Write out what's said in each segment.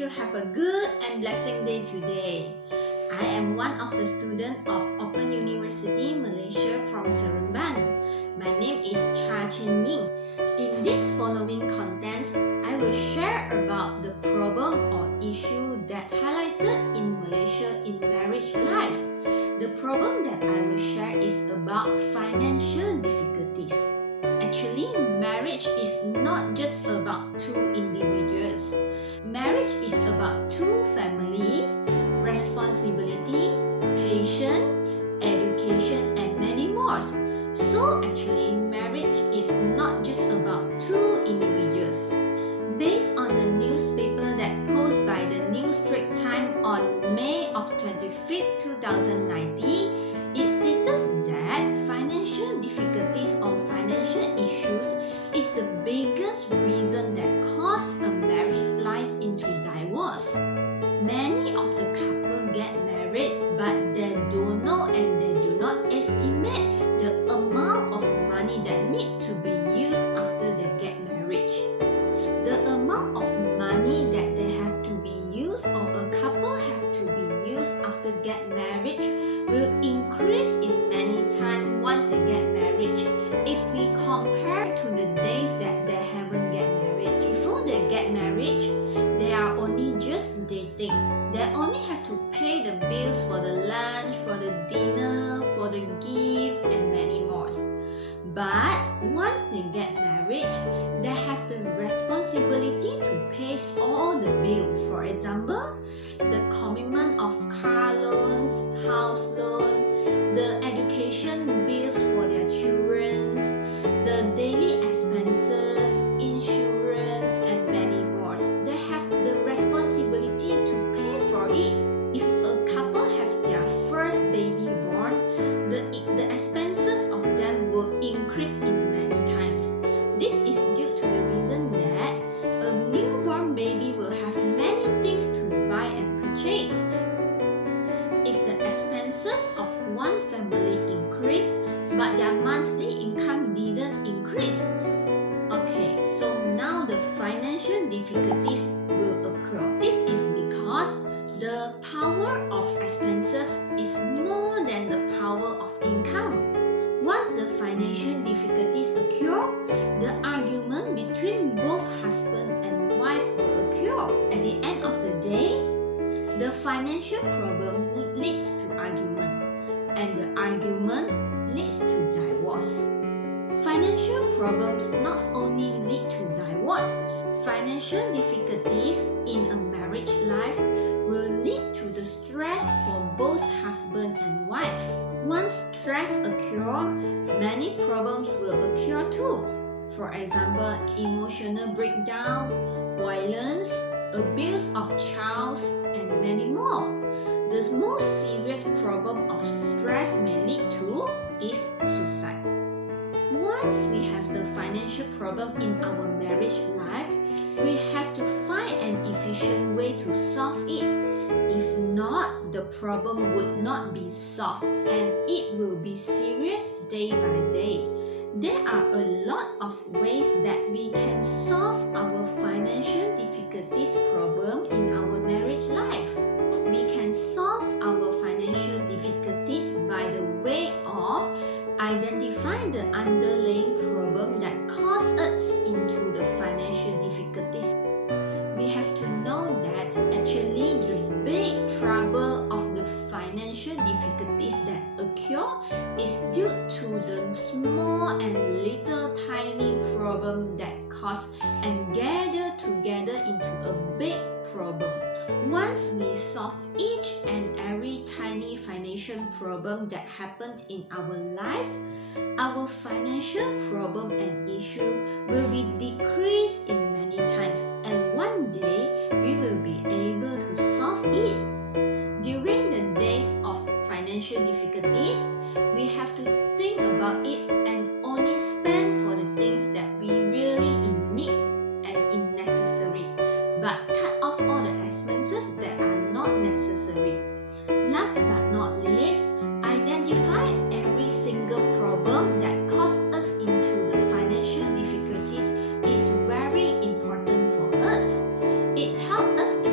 should have a good and blessing day today. I am one of the students of Open University Malaysia from Seremban. My name is Cha Chin Ying. In this following contents, I will share about the problem or issue that highlighted in Malaysia in marriage life. The problem that I will share is about financial difficulties. Actually, marriage is not just about two individuals. Marriage is about two families, responsibility, patience, education, and many more. So actually, marriage is not just about two individuals. Based on the newspaper that posted by the New Straits Times on May of 25th, 2019, it states that financial difficulties or financial issues is the biggest reason that cause a marriage life into divorce. Many of the couple get married, but they don't know and they do not estimate the amount of money that need to be used after they get married. The amount of money that they have to be used or a couple have to be used after get married will increase in many times once they get married. If we compare to the days that they haven't get married, before they get married, they are only just dating. They only have to pay the bills for the lunch, for the dinner, for the gift, and many more. But once they get married, they have the responsibility to pay all the bills. For example, the commitment of car loans, house loan, the education bills for their children, the daily expenses, insurance, and many more. They have the responsibility to pay for it. If a couple have their first baby born, the expenses of them will increase in many times. This is due to the reason that a newborn baby will have many things to buy and purchase. If the expenses of one family increase, but their monthly income didn't increase, okay, so now the financial difficulties will occur. This is because the power of expenses is more than the power of income. Once the financial difficulties occur, the argument between both husband and wife will occur. At the end of the day, the financial problem leads to argument, and the argument leads to divorce. Financial problems not only lead to divorce, financial difficulties in a marriage life will lead to the stress for both husband and wife. Once stress occurs, many problems will occur too. For example, emotional breakdown, violence, abuse of child, and many more. The most serious problem of stress may lead to is suicide. Once we have the financial problem in our marriage life, we have to find an efficient way to solve it. If not, the problem would not be solved and it will be serious day by day. There are a lot of ways that we can solve our financial difficulties problem in our marriage life. We can solve our financial difficulties by the way of identifying the underlying problem that causes us into the financial difficulties. We have to know that actually the big trouble of the financial difficulties that occur is due to the small and little tiny problem that cause and gather together into a big problem. Once we solve each and every tiny financial problem that happened in our life, our financial problem and issue will be decreased in many times, and one day we will be able to solve it. During the days of financial difficulties, we have to think about it and only spend for the things that we really in need and in necessary, but cut off all the expenses that are not necessary. Last but not least, identify every single problem that causes us into the financial difficulties is very important for us. It helps us to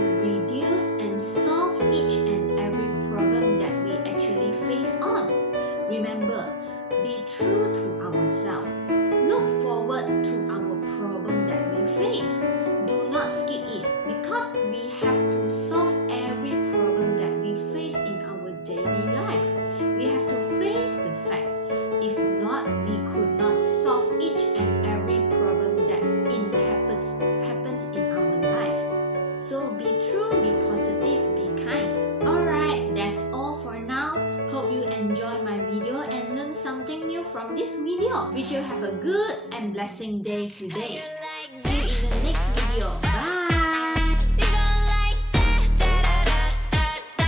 from this video. Wish you have a good and blessing day today. See you in the next video.